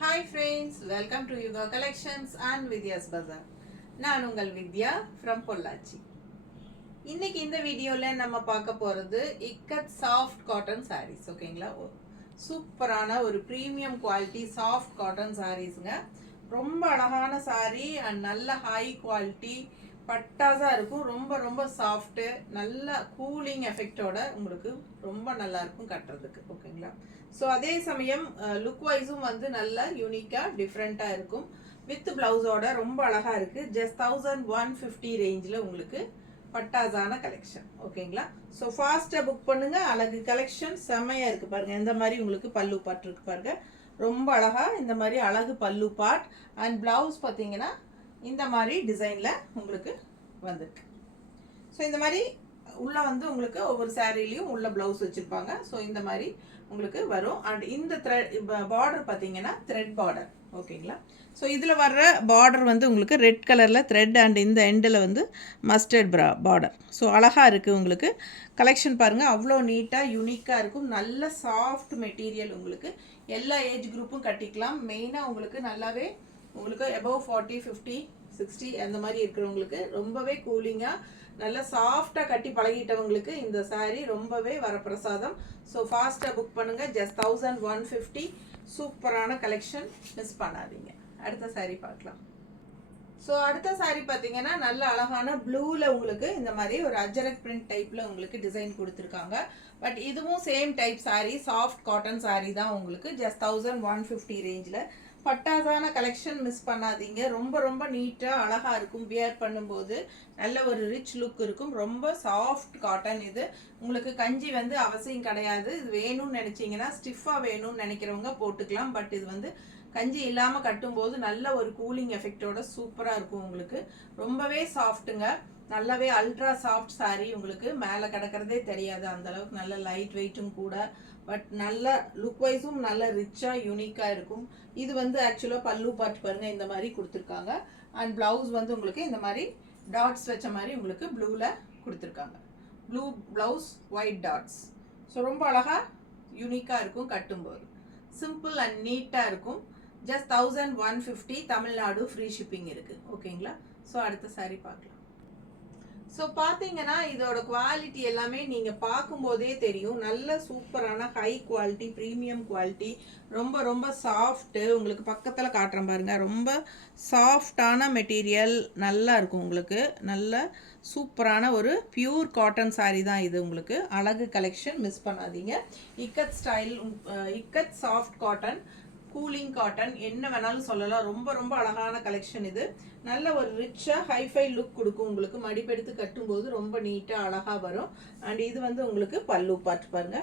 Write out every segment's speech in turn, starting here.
Hi friends, welcome to Yuga Collections and Vidya's Bazaar. நான் உங்கள் வித்யா from Pollachi. இன்னைக்கு இந்த வீடியோல நம்ம பார்க்க போறது இக்கத் சாஃப்ட் காட்டன் சாரீஸ். ஓகேங்களா? சூப்பரான ஒரு பிரீமியம் குவாலிட்டி சாஃப்ட் காட்டன் சாரீஸ்ங்க. ரொம்ப அழகான சாரீ அண்ட் நல்ல ஹை குவாலிட்டி பட்டாசா இருக்கும். ரொம்ப ரொம்ப சாஃப்ட், நல்ல கூலிங் எஃபெக்டோட உங்களுக்கு ரொம்ப நல்லா இருக்கும் கட்டுறதுக்கு. ஓகேங்களா? ஸோ அதே சமயம் லுக் வைஸும் வந்து நல்ல யூனிக்கா டிஃப்ரெண்டா இருக்கும். வித் பிளவுஸோட ரொம்ப அழகா இருக்கு. ஜஸ்ட் 1150 ரேஞ்சில் உங்களுக்கு பட்டாசான கலெக்ஷன். ஓகேங்களா? ஸோ ஃபாஸ்ட்டாக புக் பண்ணுங்க. அழகு கலெக்ஷன் செம்மையா இருக்கு பாருங்க. இந்த மாதிரி உங்களுக்கு பல்லு பாட் இருக்கு பாருங்க. ரொம்ப அழகா இந்த மாதிரி அழகு பல்லு பாட் அண்ட் பிளவுஸ் பார்த்தீங்கன்னா இந்த மாதிரி டிசைன்ல உங்களுக்கு வந்திருக்கு. ஸோ இந்த மாதிரி உள்ள வந்து உங்களுக்கு ஒவ்வொரு சாரீலையும் உள்ள பிளவுஸ் வச்சிருப்பாங்க. ஸோ இந்த மாதிரி உங்களுக்கு வரும். அண்ட் இந்த த்ரெட் பார்டர் பார்த்தீங்கன்னா த்ரெட் பார்டர். ஓகேங்களா? ஸோ இதில் வர்ற பார்டர் வந்து உங்களுக்கு ரெட் கலரில் த்ரெட் அண்ட் இந்த எண்டில் வந்து மஸ்டர்ட் பார்டர். ஸோ அழகாக இருக்குது உங்களுக்கு கலெக்ஷன் பாருங்கள். அவ்வளோ நீட்டாக யூனிக்காக இருக்கும். நல்ல சாஃப்ட் மெட்டீரியல். உங்களுக்கு எல்லா ஏஜ் குரூப்பும் கட்டிக்கலாம். மெயினாக உங்களுக்கு நல்லாவே உங்களுக்கு எபவ் 40, 50, 60 அந்த மாதிரி இருக்கிறவங்களுக்கு ரொம்பவே கூலிங்காக நல்லா சாஃப்டாக கட்டி பழகிட்டவங்களுக்கு இந்த சாரீ ரொம்பவே வரப்பிரசாதம். ஸோ ஃபாஸ்ட்டாக புக் பண்ணுங்கள். ஜஸ்ட் 1150. சூப்பரான கலெக்ஷன், மிஸ் பண்ணாதீங்க. அடுத்த சாரீ பார்க்கலாம். ஸோ அடுத்த சாரீ பார்த்தீங்கன்னா நல்ல அழகான ப்ளூவில் உங்களுக்கு இந்த மாதிரி ஒரு அஜரக் பிரிண்ட் டைப்பில் உங்களுக்கு டிசைன் கொடுத்துருக்காங்க. பட் இதுவும் same type sari, soft cotton sari தான் உங்களுக்கு. ஜஸ்ட் 1150 ரேஞ்சில் பட்டாசான கலெக்ஷன், மிஸ் பண்ணாதீங்க. ரொம்ப ரொம்ப நீட்டாக அழகாக இருக்கும். வியர் பண்ணும்போது நல்ல ஒரு ரிச் லுக் இருக்கும். ரொம்ப சாஃப்ட் காட்டன். இது உங்களுக்கு கஞ்சி வந்து அவசியம் கிடையாது. இது வேணும்னு நினச்சிங்கன்னா ஸ்டிஃபாக வேணும்னு நினைக்கிறவங்க போட்டுக்கலாம். பட் இது வந்து கஞ்சி இல்லாமல் கட்டும்போது நல்ல ஒரு கூலிங் எஃபெக்டோட சூப்பராக இருக்கும். உங்களுக்கு ரொம்பவே சாஃப்ட்டுங்க. நல்லாவே அல்ட்ரா சாஃப்ட் சாரீ. உங்களுக்கு மேலே கிடக்கிறதே தெரியாது. அந்த அளவுக்கு நல்ல லைட் வெயிட்டும் கூட. பட் நல்ல லுக் வைஸும் நல்ல ரிச்சாக யூனிக்காக இருக்கும். இது வந்து ஆக்சுவலாக பல்லு பார்ட் பாருங்கள் இந்த மாதிரி கொடுத்துருக்காங்க. அண்ட் ப்ளவுஸ் வந்து உங்களுக்கு இந்த மாதிரி டாட்ஸ் வச்ச மாதிரி உங்களுக்கு ப்ளூவில் கொடுத்துருக்காங்க. Blue blouse, white dots. So ரொம்ப அழகாக யூனிக்காக இருக்கும் கட்டும்போது. சிம்பிள் அண்ட் நீட்டாக இருக்கும். ஜஸ்ட் 1150. தமிழ்நாடு ஃப்ரீ ஷிப்பிங் இருக்குது. ஓகேங்களா? ஸோ அடுத்த சாரீ பார்க்கலாம். ஸோ பார்த்தீங்கன்னா இதோட குவாலிட்டி எல்லாமே நீங்கள் பார்க்கும்போதே தெரியும். நல்ல சூப்பரான ஹை குவாலிட்டி, ப்ரீமியம் குவாலிட்டி. ரொம்ப ரொம்ப சாஃப்ட்டு. உங்களுக்கு பக்கத்தில் காட்டுறேன் பாருங்கள். ரொம்ப சாஃப்டான மெட்டீரியல் நல்லா இருக்கும். உங்களுக்கு நல்ல சூப்பரான ஒரு பியூர் காட்டன் சாரீ தான் இது. உங்களுக்கு அழகு கலெக்ஷன், மிஸ் பண்ணாதீங்க. Ikat style, ikat soft cotton, cooling cotton என்ன வேணாலும் சொல்லலாம். ரொம்ப ரொம்ப அழகான கலெக்ஷன் இது. நல்ல ஒரு ரிச்சாக ஹைஃபை லுக் கொடுக்கும். உங்களுக்கு மடிப்பெடுத்து கட்டும்போது ரொம்ப நீட்டாக அழகாக வரும். அண்ட் இது வந்து உங்களுக்கு பல்லு பார்த்து பாருங்க.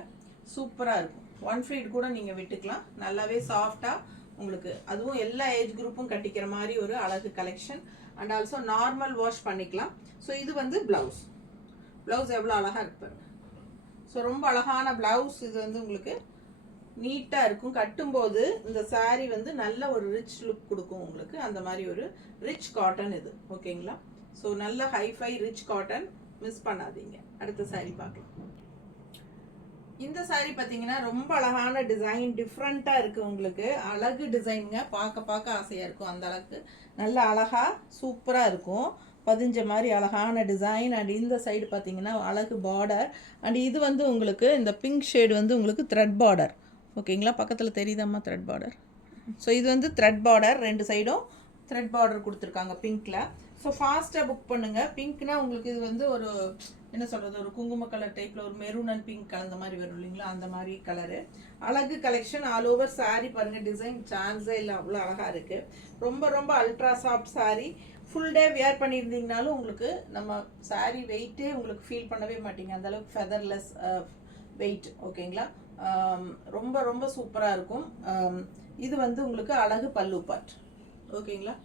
சூப்பராக இருக்கும். ஒன் ஃபீட் கூட நீங்கள் விட்டுக்கலாம். நல்லாவே சாஃப்டாக உங்களுக்கு, அதுவும் எல்லா ஏஜ் குரூப்பும் கட்டிக்கிற மாதிரி ஒரு அழகு collection. And also normal wash பண்ணிக்கலாம். ஸோ இது வந்து ப்ளவுஸ். ப்ளவுஸ் எவ்வளோ அழகாக இருக்கு பாருங்க. ஸோ ரொம்ப அழகான ப்ளவுஸ். இது வந்து உங்களுக்கு நீட்டாக இருக்கும். கட்டும்போது இந்த சாரீ வந்து நல்ல ஒரு ரிச் லுக் கொடுக்கும் உங்களுக்கு. அந்த மாதிரி ஒரு ரிச் காட்டன் இது. ஓகேங்களா? ஸோ நல்ல ஹைஃபை ரிச் காட்டன், மிஸ் பண்ணாதீங்க. அடுத்த சாரீ பார்க்கலாம். இந்த சாரீ பார்த்தீங்கன்னா ரொம்ப அழகான டிசைன், டிஃப்ரெண்ட்டாக இருக்குது உங்களுக்கு. அழகு டிசைனுங்க. பார்க்க பார்க்க ஆசையாக இருக்கும். அந்த அளவுக்கு நல்ல அழகாக சூப்பராக இருக்கும். பதிஞ்ச மாதிரி அழகான டிசைன். அண்ட் இந்த சைடு பார்த்தீங்கன்னா அழகு பார்டர். அண்ட் இது வந்து உங்களுக்கு இந்த பிங்க் ஷேடு வந்து உங்களுக்கு த்ரெட் பார்டர். ஓகேங்களா? பக்கத்தில் தெரியுதாம்மா த்ரெட் பார்டர். ஸோ இது வந்து த்ரெட் பார்டர். ரெண்டு சைடும் த்ரெட் பார்டர் கொடுத்துருக்காங்க பிங்க்கில். ஸோ ஃபாஸ்ட்டாக புக் பண்ணுங்கள். பிங்க்னா உங்களுக்கு இது வந்து ஒரு என்ன சொல்கிறது, ஒரு குங்கும கலர் டைப்பில் ஒரு மெரூன் அண்ட் பிங்க் கலந்த மாதிரி வரும் இல்லைங்களா? அந்த மாதிரி கலரு. அழகு கலெக்ஷன். ஆல் ஓவர் சாரீ பாருங்கள். டிசைன் சான்ஸே இல்லை, அவ்வளோ அழகாக இருக்குது. ரொம்ப ரொம்ப ultra soft saree. Full day wear பண்ணியிருந்தீங்கனாலும் உங்களுக்கு நம்ம சாரீ வெயிட்டே உங்களுக்கு ஃபீல் பண்ணவே மாட்டீங்க. அந்தளவுக்கு ஃபெதர்லெஸ் வெயிட். ஓகேங்களா? ரொம்ப ரொம்ப சூப்பராக இருக்கும். இது வந்து உங்களுக்கு அழகு பல்லு பார்ட். ஓகேங்களா?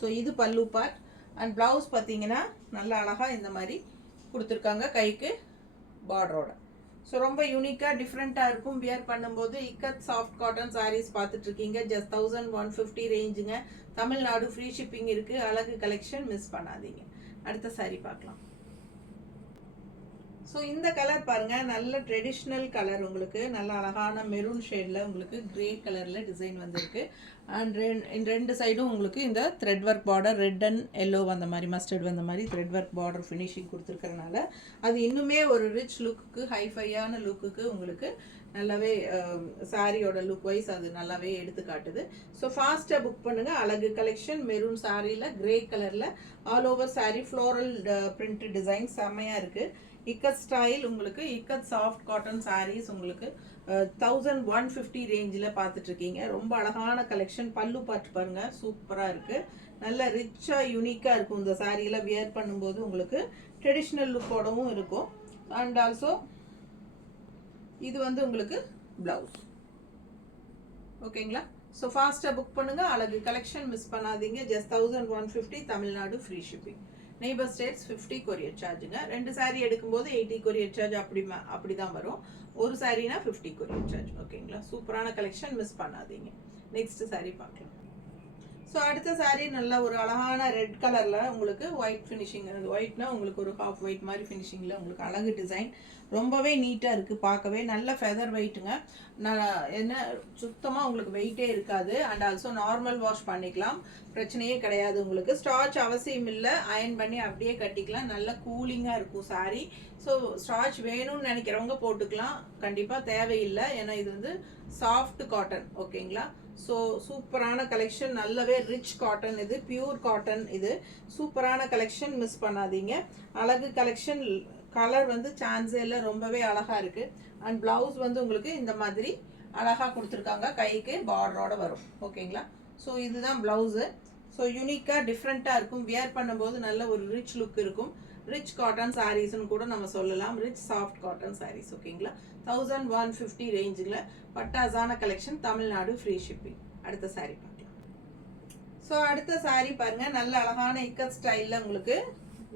ஸோ இது பல்லு பார்ட். அண்ட் ப்ளவுஸ் பார்த்தீங்கன்னா நல்லா அழகாக இந்த மாதிரி கொடுத்துருக்காங்க கைக்கு பார்டரோட. ஸோ ரொம்ப யூனிக்காக டிஃப்ரெண்ட்டாக இருக்கும். வியர் பண்ணும்போது இக்கத் சாஃப்ட் காட்டன் சாரீஸ் பார்த்துட்ருக்கீங்க. ஜஸ்ட் 1150 ரேஞ்சுங்க. தமிழ்நாடு ஃப்ரீ ஷிப்பிங் இருக்குது. அழகு கலெக்ஷன், மிஸ் பண்ணாதீங்க. அடுத்த சாரீ பார்க்கலாம். ஸோ இந்த கலர் பாருங்க, நல்ல ட்ரெடிஷ்னல் கலர், உங்களுக்கு நல்ல அழகான மெரூன் ஷேடில் உங்களுக்கு கிரே கலரில் டிசைன் வந்திருக்கு. அண்ட் ரெண்டு சைடும் உங்களுக்கு இந்த thread work border, red and yellow வந்த மாதிரி, மஸ்டர்ட் வந்த மாதிரி த்ரெட் ஒர்க் பார்டர் ஃபினிஷிங் கொடுத்துருக்கறனால அது இன்னுமே ஒரு ரிச் லுக்குக்கு, ஹைஃபையான லுக்குக்கு உங்களுக்கு நல்லாவே சாரியோட லுக் வைஸ் அது நல்லாவே எடுத்து காட்டுது. ஸோ ஃபாஸ்ட்டாக புக் பண்ணுங்கள். அழகு கலெக்ஷன் மெரூன் சாரியில் கிரே கலரில் all over sorry floral print design செம்மையாக இருக்குது. இக்கத் ஸ்டைல், உங்களுக்கு இக்கத் சாஃப்ட் காட்டன் சாரீஸ் உங்களுக்கு 1150 ரேஞ்சில் பார்த்துட்ருக்கீங்க. ரொம்ப அழகான கலெக்ஷன். பல்லு பார்த்து பாருங்கள், சூப்பராக இருக்குது. நல்ல ரிச்சாக யூனிக்காக இருக்கும். இந்த சாரியெல்லாம் வியர் பண்ணும்போது உங்களுக்கு ட்ரெடிஷ்னல் லுக்கோடவும் இருக்கும். அண்ட் ஆல்சோ இது வந்து உங்களுக்கு ப்ளவுஸ். ஓகேங்களா? ஸோ ஃபாஸ்ட்டாக புக் பண்ணுங்கள். அழகு கலெக்ஷன் மிஸ் பண்ணாதீங்க. Just 1150, Tamil Nadu free shipping. Neighbour states 50 courier சார்ஜுங்க. 2 சாரீ எடுக்கும்போது 80 கொரியர் சார்ஜ் அப்படி தான் வரும். ஒரு சாரீனா 50 கொரியர் சார்ஜ். ஓகேங்களா? சூப்பரான கலெக்ஷன், மிஸ் பண்ணாதீங்க. நெக்ஸ்ட் சாரீ பார்க்கலாம். ஸோ அடுத்த சாரீ நல்ல ஒரு அழகான ரெட் கலரில் உங்களுக்கு ஒயிட் ஃபினிஷிங். அந்த ஒயிட்னா உங்களுக்கு ஒரு ஹாஃப் ஒயிட் மாதிரி ஃபினிஷிங்கில் உங்களுக்கு அழகு டிசைன். ரொம்பவே நீட்டாக இருக்குது பார்க்கவே. நல்ல ஃபெதர் வெயிட்டுங்க. என்ன சுத்தமாக உங்களுக்கு வெயிட்டே இருக்காது. அண்ட் ஆல்சோ நார்மல் வாஷ் பண்ணிக்கலாம், பிரச்சனையே கிடையாது. உங்களுக்கு ஸ்டார்ச் அவசியம் இல்லை, அயன் பண்ணி அப்படியே கட்டிக்கலாம். நல்ல கூலிங்காக இருக்கும் சாரீ. ஸோ ஸ்டார்ச் வேணும்னு நினைக்கிறவங்க போட்டுக்கலாம், கண்டிப்பாக தேவையில்லை. ஏன்னா இது வந்து சாஃப்ட் காட்டன். ஓகேங்களா? ஸோ சூப்பரான கலெக்ஷன், நல்லாவே ரிச் காட்டன், இது பியூர் காட்டன். இது சூப்பரான கலெக்ஷன், மிஸ் பண்ணாதீங்க. அழகு கலெக்ஷன். கலர் வந்து சான்ஸே இல்லை, ரொம்பவே அழகாக இருக்குது. அண்ட் ப்ளவுஸ் வந்து உங்களுக்கு இந்த மாதிரி அழகாக கொடுத்துருக்காங்க, கைக்கு பார்டரோட வரும். ஓகேங்களா? ஸோ இதுதான் ப்ளவுஸு. ஸோ யூனிக்காக டிஃப்ரெண்ட்டாக இருக்கும். வியர் பண்ணும்போது நல்ல ஒரு ரிச் லுக் இருக்கும். ரிச் காட்டன் சாரீஸ்ன்னு கூட நம்ம சொல்லலாம். Rich soft cotton sarees. ஓகேங்களா? 1150 ரேஞ்சில் பட்டாசான கலெக்ஷன், தமிழ்நாடு ஃப்ரீ ஷிப்பிங். அடுத்த சாரீ பார்க்கலாம். ஸோ அடுத்த சாரீ பாருங்கள், நல்ல அழகான இக்கத் ஸ்டைலில் உங்களுக்கு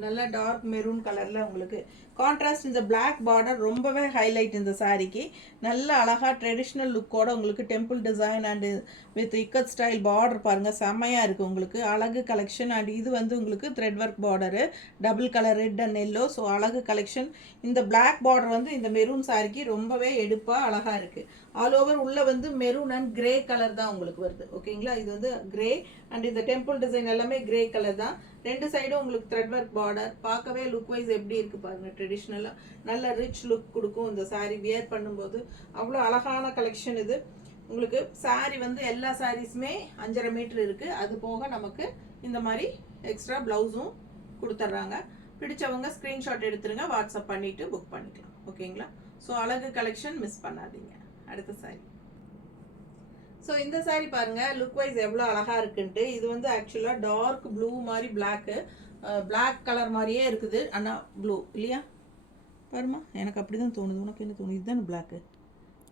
நல்ல டார்க் மெரூன் கலரில் உங்களுக்கு கான்ட்ராஸ்ட். இந்த பிளாக் பார்டர் ரொம்பவே ஹைலைட் இந்த சாரீக்கு. நல்ல அழகாக ட்ரெடிஷ்னல் லுக்கோட உங்களுக்கு temple design and with ikat style border பாருங்கள், செம்மையாக இருக்குது உங்களுக்கு. அழகு கலெக்ஷன். அண்ட் இது வந்து உங்களுக்கு thread work border, double colour red and yellow. So அழகு கலெக்ஷன். இந்த பிளாக் பார்டர் வந்து இந்த மெரூன் சாரிக்கு ரொம்பவே எடுப்பாக அழகாக இருக்குது. ஆல் ஓவர் உள்ள வந்து மெரூன் அண்ட் கிரே கலர் தான் உங்களுக்கு வருது. ஓகேங்களா? இது வந்து கிரே அண்ட் இந்த டெம்பிள் டிசைன் எல்லாமே கிரே கலர் தான். ரெண்டு சைடும் உங்களுக்கு த்ரெட் ஒர்க் பார்டர். பார்க்கவே லுக் வைஸ் எப்படி இருக்குது பாருங்கள், ட்ரெடிஷ்னலாக நல்ல ரிச் லுக் கொடுக்கும் இந்த சாரீ வியர் பண்ணும்போது. அவ்வளோ அழகான கலெக்ஷன் இது. உங்களுக்கு சாரீ வந்து எல்லா சாரீஸுமே 5.5 மீட்டர் இருக்குது. அது போக நமக்கு இந்த மாதிரி எக்ஸ்ட்ரா ப்ளவுஸும் கொடுத்துட்றாங்க. பிடிச்சவங்க ஸ்க்ரீன்ஷாட் எடுத்துருங்க, வாட்ஸ்அப் பண்ணிவிட்டு புக் பண்ணிக்கலாம். ஓகேங்களா? ஸோ அழகு கலெக்ஷன், மிஸ் பண்ணாதீங்க. அடுத்த சாரீ. ஸோ இந்த சாரீ பாருங்கள், லுக் வைஸ் எவ்வளோ அழகாக இருக்குன்ட்டு. இது வந்து ஆக்சுவலாக டார்க் ப்ளூ மாதிரி பிளாக் கலர் மாதிரியே இருக்குது. ஆனால் ப்ளூ இல்லையா பாருமா, எனக்கு அப்படி தான் தோணுது. உனக்கு என்ன தோணுது? இதுதானே பிளாக்கு,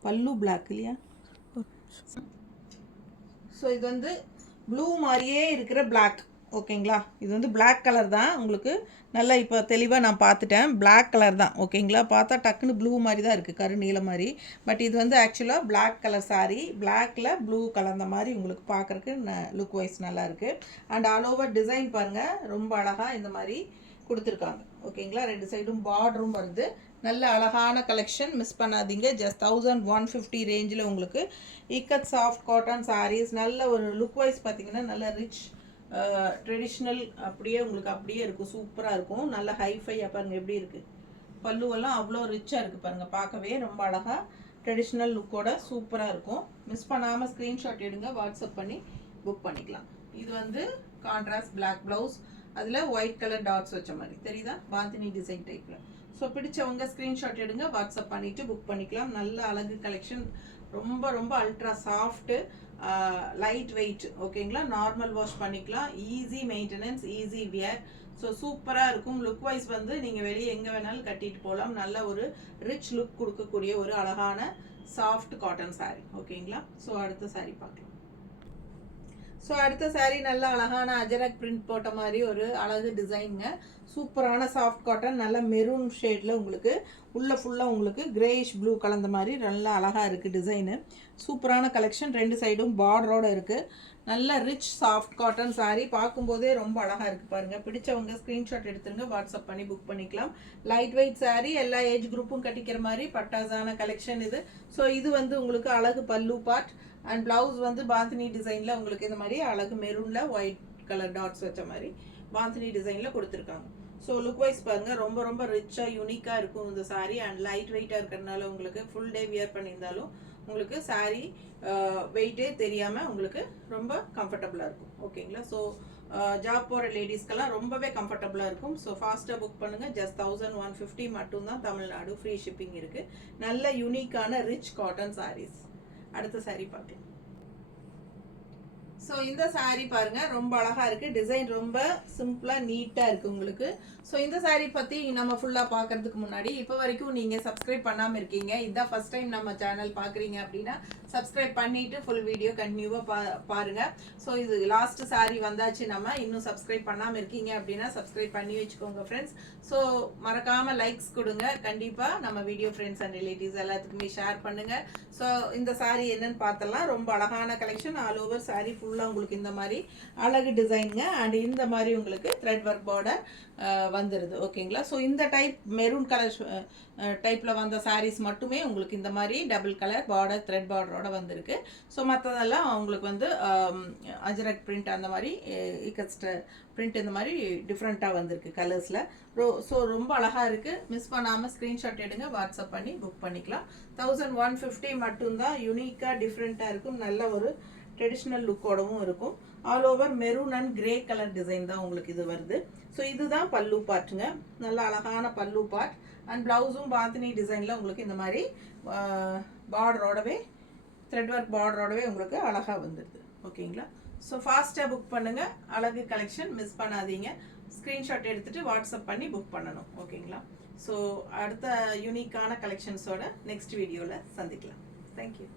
பல்லு பிளாக் இல்லையா? ஸோ இது வந்து ப்ளூ மாதிரியே இருக்கிற பிளாக். ஓகேங்களா? இது வந்து பிளாக் கலர் தான் உங்களுக்கு. நல்லா இப்போ தெளிவாக நான் பார்த்துட்டேன், பிளாக் கலர் தான். ஓகேங்களா? பார்த்தா டக்குன்னு ப்ளூ மாதிரி தான் இருக்குது, கரு நீல மாதிரி. பட் இது வந்து ஆக்சுவலாக பிளாக் கலர் சாரீ. பிளாக்கில் ப்ளூ கலந்த மாதிரி உங்களுக்கு பார்க்குறக்கு லுக் வைஸ் நல்லாயிருக்கு. அண்ட் ஆல் ஓவர் டிசைன் பாருங்கள், ரொம்ப அழகாக இந்த மாதிரி கொடுத்துருக்காங்க. ஓகேங்களா? ரெண்டு சைடும் பார்டரும் வருது. நல்ல அழகான கலெக்ஷன், மிஸ் பண்ணாதீங்க. ஜஸ்ட் 1150 ரேஞ்சில் உங்களுக்கு இக்கத் சாஃப்ட் காட்டன் சாரீஸ். நல்ல ஒரு லுக் வைஸ் பார்த்தீங்கன்னா நல்ல ரிச் ட்ரெடிஷ்னல் அப்படியே உங்களுக்கு அப்படியே இருக்கும். சூப்பராக இருக்கும். நல்ல ஹைஃபையாக பாருங்கள் எப்படி இருக்குது. பல்லுவெல்லாம் அவ்வளோ ரிச்சாக இருக்குது பாருங்கள், பார்க்கவே ரொம்ப அழகாக ட்ரெடிஷ்னல் லுக்கோட சூப்பராக இருக்கும். மிஸ் பண்ணாமல் ஸ்க்ரீன்ஷாட் எடுங்க, வாட்ஸ்அப் பண்ணி புக் பண்ணிக்கலாம். இது வந்து கான்ட்ராஸ்ட் பிளாக் ப்ளவுஸ், அதில் ஒயிட் கலர் டாட்ஸ் வச்ச மாதிரி தெரியுதா, பாந்தினி டிசைன் டைப்பில். ஸோ பிடிச்சவங்க ஸ்க்ரீன்ஷாட் எடுங்க, வாட்ஸ்அப் பண்ணிவிட்டு புக் பண்ணிக்கலாம். நல்ல அழகு கலெக்ஷன். ரொம்ப ரொம்ப அல்ட்ரா சாஃப்ட்டு, லைட் வெயிட். ஓகேங்களா? நார்மல் வாஷ் பண்ணிக்கலாம். Easy maintenance, easy wear. So சூப்பராக இருக்கும். லுக் வைஸ் வந்து நீங்கள் வெளியே எங்கே வேணாலும் கட்டிட்டு போகலாம். நல்ல ஒரு ரிச் லுக் கொடுக்கக்கூடிய ஒரு அழகான சாஃப்ட் காட்டன் சாரீ. ஓகேங்களா? ஸோ அடுத்த சாரீ பார்க்கலாம். ஸோ அடுத்த saree நல்ல அழகான அஜரக் பிரிண்ட் போட்ட மாதிரி ஒரு அழகு டிசைனுங்க. சூப்பரான சாஃப்ட் காட்டன், நல்ல மெரூன் ஷேடில் உங்களுக்கு உள்ள ஃபுல்லாக உங்களுக்கு கிரேயிஷ் ப்ளூ கலந்த மாதிரி நல்லா அழகாக இருக்குது டிசைனு. சூப்பரான கலெக்ஷன், 2 சைடும் பார்டரோடு இருக்குது. நல்ல ரிச் சாஃப்ட் காட்டன் saree, பார்க்கும்போதே ரொம்ப அழகாக இருக்குது பாருங்கள். பிடிச்சவங்க ஸ்க்ரீன்ஷாட் எடுத்துருங்க, வாட்ஸ்அப் பண்ணி புக் பண்ணிக்கலாம். லைட் வெயிட் saree, எல்லா ஏஜ் குரூப்பும் கட்டிக்கிற மாதிரி பட்டாசான கலெக்ஷன் இது. ஸோ இது வந்து உங்களுக்கு அழகு பல்லு பார்ட் அண்ட் பிளவுஸ் வந்து பாந்தினி டிசைனில் உங்களுக்கு இந்த மாதிரி அழகு மெரூனில் ஒயிட் கலர் டாட்ஸ் வச்ச மாதிரி பாந்தினி டிசைனில் கொடுத்துருக்காங்க. ஸோ லுக் வைஸ் பாருங்கள், ரொம்ப ரொம்ப ரிச்சாக யூனிக்காக இருக்கும் இந்த saree. அண்ட் லைட் வெயிட்டாக இருக்கிறதுனால உங்களுக்கு ஃபுல் டே வியர் பண்ணியிருந்தாலும் உங்களுக்கு saree வெயிட்டே தெரியாமல் உங்களுக்கு ரொம்ப கம்ஃபர்டபுளாக இருக்கும். ஓகேங்களா? ஸோ ஜாப் போகிற லேடிஸ்க்கெல்லாம் ரொம்பவே கம்ஃபர்டபுளாக இருக்கும். ஸோ ஃபாஸ்ட்டாக புக் பண்ணுங்கள். ஜஸ்ட் 1150 மட்டும்தான் தமிழ்நாடு, ஃப்ரீ ஷிப்பிங் இருக்குது. நல்ல யூனிக்கான ரிச் காட்டன் sarees. அடுத்த saree பார்க்கலாம். ஸோ இந்த saree பாருங்க, ரொம்ப அழகா இருக்கு. டிசைன் ரொம்ப சிம்பிளா நீட்டா இருக்கு உங்களுக்கு. ஸோ இந்த saree பத்தி நம்ம ஃபுல்லா பார்க்கறதுக்கு முன்னாடி, இப்போ வரைக்கும் நீங்க சப்ஸ்கிரைப் பண்ணாம இருக்கீங்க, இதான் ஃபர்ஸ்ட் டைம் நம்ம சேனல் பார்க்குறீங்க அப்படின்னா சப்ஸ்கிரைப் பண்ணிட்டு ஃபுல் வீடியோ கண்டினியூவா பாருங்க. ஸோ இது லாஸ்ட் saree வந்தாச்சு. நம்ம இன்னும் சப்ஸ்கிரைப் பண்ணாம இருக்கீங்க அப்படின்னா சப்ஸ்கிரைப் பண்ணி வச்சுக்கோங்க ஃப்ரெண்ட்ஸ். ஸோ மறக்காம லைக்ஸ் கொடுங்க. கண்டிப்பா நம்ம வீடியோ ஃப்ரெண்ட்ஸ் அண்ட் ரிலேட்டிவ்ஸ் எல்லாத்துக்குமே ஷேர் பண்ணுங்க. ஸோ இந்த saree என்னன்னு பார்த்தலாம். ரொம்ப அழகான கலெக்ஷன், ஆல் ஓவர் saree ஃபுல்லாக உங்களுக்கு இந்த மாதிரி அழகு டிசைனுங்க. அண்ட் இந்த மாதிரி உங்களுக்கு த்ரெட் ஒர்க் பார்டர் வந்துடுது. ஓகேங்களா? ஸோ இந்த டைப் மெரூன் கலர் டைப்பில் வந்த sarees மட்டுமே உங்களுக்கு இந்த மாதிரி டபுள் கலர் பார்டர் த்ரெட் பார்டரோட வந்திருக்கு. ஸோ மற்றதெல்லாம் உங்களுக்கு வந்து அஜரக் பிரிண்ட் அந்த மாதிரி இக்கஸ்ட் பிரிண்ட் இந்த மாதிரி டிஃப்ரெண்ட்டாக வந்திருக்கு கலர்ஸில். ஸோ ரொம்ப அழகாக இருக்குது. மிஸ் பண்ணாமல் ஸ்க்ரீன்ஷாட் எடுங்க, வாட்ஸ்அப் பண்ணி புக் பண்ணிக்கலாம். 1150 மட்டும்தான். யூனிக்காக டிஃப்ரெண்ட்டாக இருக்கும். நல்ல ஒரு ட்ரெடிஷ்னல் லுக்கோடவும் இருக்கும். All over maroon and grey colour design தான் உங்களுக்கு இது வருது. ஸோ இதுதான் பல்லு பார்ட்டுங்க. நல்ல அழகான பல்லு பார்ட். அண்ட் பிளவுஸும் பாந்தினி டிசைனில் உங்களுக்கு இந்த மாதிரி பார்டரோடவே த்ரெட் ஒர்க் பார்டரோடவே உங்களுக்கு அழகாக வந்துடுது. ஓகேங்களா? ஸோ ஃபாஸ்ட்டாக புக் பண்ணுங்கள். அழகு கலெக்ஷன் மிஸ் பண்ணாதீங்க. ஸ்க்ரீன்ஷாட் எடுத்துகிட்டு வாட்ஸ்அப் பண்ணி புக் பண்ணணும். ஓகேங்களா? ஸோ அடுத்த யூனிக்கான கலெக்ஷன்ஸோட நெக்ஸ்ட் வீடியோவில் சந்திக்கலாம். தேங்க்யூ.